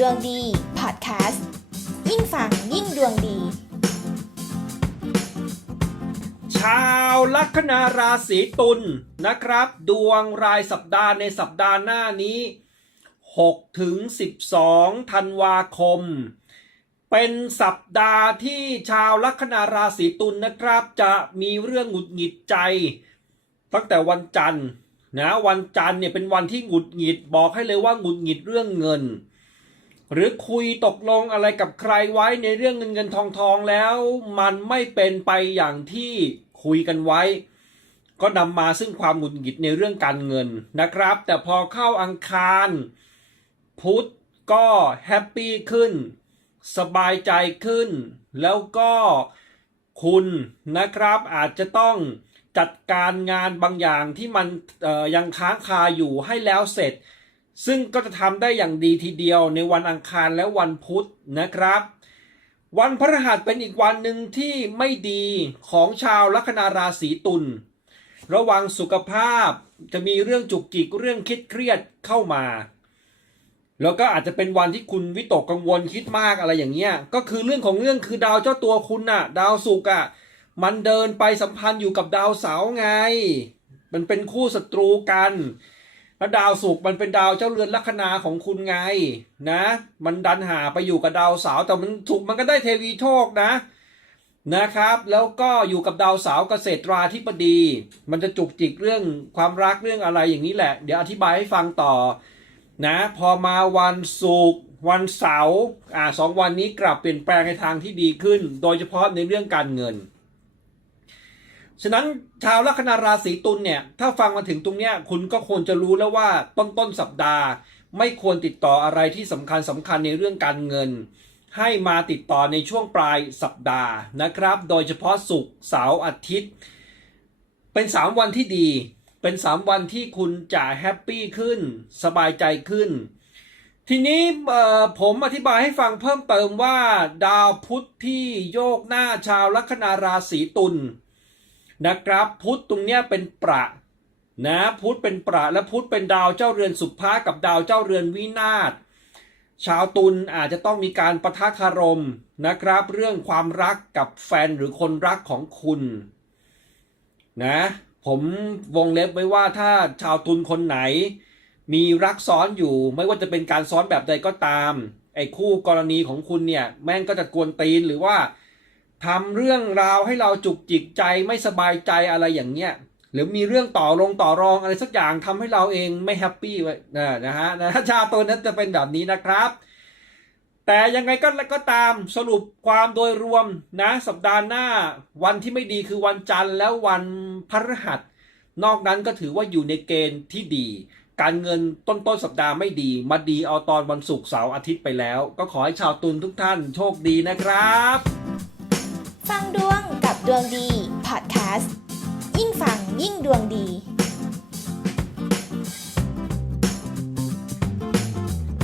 ดวงดีพอดแคสต์ยิ่งฟังยิ่งดวงดี ชาวลัคนาราศีตุลนะครับ ดวงรายสัปดาห์ในสัปดาห์หน้านี้6ถึง12ธันวาคม เป็นสัปดาห์ที่ชาวลัคนาราศีตุลนะครับ จะมีเรื่องหงุดหงิดใจ ตั้งแต่วันจันทร์นะวันจันทร์เนี่ยเป็นวันที่หงุดหงิดบอกให้เลยว่าหงุดหงิดเรื่องเงิน หรือคุยตกลงอะไรกับใครไว้ในเรื่องเงินเงินทองทองแล้ว มันไม่เป็นไปอย่างที่คุยกันไว้ ก็นำมาซึ่งความหงุดหงิดในเรื่องการเงินนะครับ แต่พอเข้าอังคาร พุธก็แฮปปี้ขึ้น สบายใจขึ้น แล้วก็คุณนะครับอาจจะต้องจัดการงานบางอย่างที่มันยังค้างคาอยู่ให้แล้วเสร็จ ซึ่งก็จะทำได้อย่างดีทีเดียวในวันอังคารและวันพุธนะครับ วันพฤหัสเป็นอีกวันหนึ่งที่ไม่ดีของชาวลัคนาราศีตุลระวังสุขภาพจะมีเรื่องจุกจิกเรื่องคิดเครียดเข้ามา แล้วก็อาจจะเป็นวันที่คุณวิตกกังวลคิดมากอะไรอย่างเงี้ยก็คือเรื่องของเรื่องคือดาวเจ้าตัวคุณน่ะ ดาวศุกร์อะมันเดินไปสัมพันธ์อยู่กับดาวเสาร์ไง มันเป็นคู่ศัตรูกัน แล้วดาวศุกร์มันเป็นดาวเจ้าเรือนลัคนาของคุณไงนะ มันดันหาไปอยู่กับดาวเสาร์แต่มันถูกมันก็ได้เทวีโชคนะนะครับ แล้วก็อยู่กับดาวเสาร์เกษตราธิบดี มันจะจุกจิกเรื่องความรักเรื่องอะไรอย่างนี้แหละ เดี๋ยวอธิบายให้ฟังต่อนะพอมาวันศุกร์วันเสาร์อ่าสองวันนี้กลับเปลี่ยนแปลงในทางที่ดีขึ้น โดยเฉพาะในเรื่องการเงิน ฉะนั้นชาวลัคนาราศีตุลเนี่ย ถ้าฟังมาถึงตรงเนี้ยคุณก็ควรจะรู้แล้วว่าต้นต้นสัปดาห์ ไม่ควรติดต่ออะไรที่สำคัญสำคัญในเรื่องการเงิน ให้มาติดต่อในช่วงปลายสัปดาห์นะครับ โดยเฉพาะศุกร์เสาร์อาทิตย์ เป็นสามวันที่ดี เป็นสามวันที่คุณจะแฮปปี้ขึ้น สบายใจขึ้น ทีนี้ผมอธิบายให้ฟังเพิ่มเติมว่า ดาวพุธที่โยกหน้าชาวลัคนาราศีตุล นะครับ พุธตรงเนี้ยเป็นประนะพุธเป็นประและพุธเป็นดาวเจ้าเรือนสุภากับดาวเจ้าเรือนวินาศชาวตุลอาจจะต้องมีการประทะคารมนะครับ เรื่องความรักกับแฟนหรือคนรักของคุณนะผมวงเล็บไว้ว่าถ้าชาวตุลคนไหน มีรักซ้อนอยู่ ไม่ว่าจะเป็นการซ้อนแบบใดก็ตามไอ้คู่กรณีของคุณเนี่ยแม่งก็จะกวนตีนหรือว่า ทำเรื่องราวให้เราจุกจิกใจไม่สบายใจอะไรอย่างเงี้ยหรือมีเรื่องต่อลงต่อรองอะไรสักอย่างทำให้เราเองไม่แฮปปี้ไว้นะฮะนะชาตัวนั้นจะเป็นแบบนี้นะครับ แต่ยังไงก็ก็ตามสรุปความโดยรวมนะสัปดาห์หน้าวันที่ไม่ดีคือวันจันทร์แล้ววันพฤหัส นอกนั้นก็ถือว่าอยู่ในเกณฑ์ที่ดี การเงินต้นต้นสัปดาห์ไม่ดี มาดีเอาตอนวันศุกร์เสาร์อาทิตย์ไปแล้ว ก็ขอให้ชาวตุลทุกท่านโชคดีนะครับ ฟังดวงกับดวงดีพอดแคสต์ยิ่งฟังยิ่งดวงดี